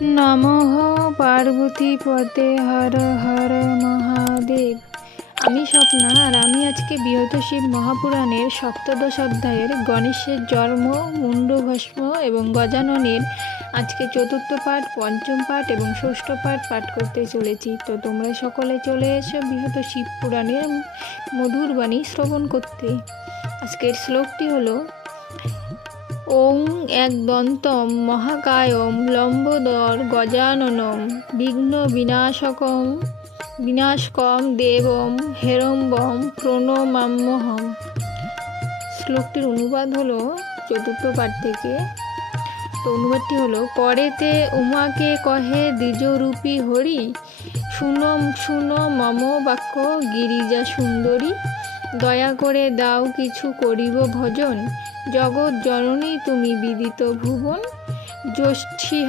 নমঃ পার্বতী পতে হর হর মহাদেব। আমি স্বপ্না, আর আমি আজকে বৃহৎ শিব মহাপুরাণের সপ্তদশ অধ্যায়ের গণেশের জন্ম, মুন্ডভস্ম এবং গজাননের আজকে চতুর্থ পাঠ, পঞ্চম পাঠ এবং ষষ্ঠ পাঠ পাঠ করতে চলেছি। তো তোমরা সকলে চলে এসো বৃহৎ শিব পুরাণের মধুর বাণী শ্রবণ করতে। আজকের শ্লোকটি হলো: ওং একদন্তম মহাকায়ম লম্বোদর গজাননম বিঘ্ন বিনাশকম দেবম হেরম্বম প্রণমাম্যহম। শ্লোকটির অনুবাদ হলো চতুর্থ পাঠ থেকে। তো অনুবাদটি হলো: করেতে উমাকে কহে দ্বিজরূপী হরি, শুনো মম বাক্য গিরিজা সুন্দরী, দয়া করে দাও কিছু করিব ভজন, জগৎ জননী তুমি বিদিত ভুবন, জ্যোষ্ঠী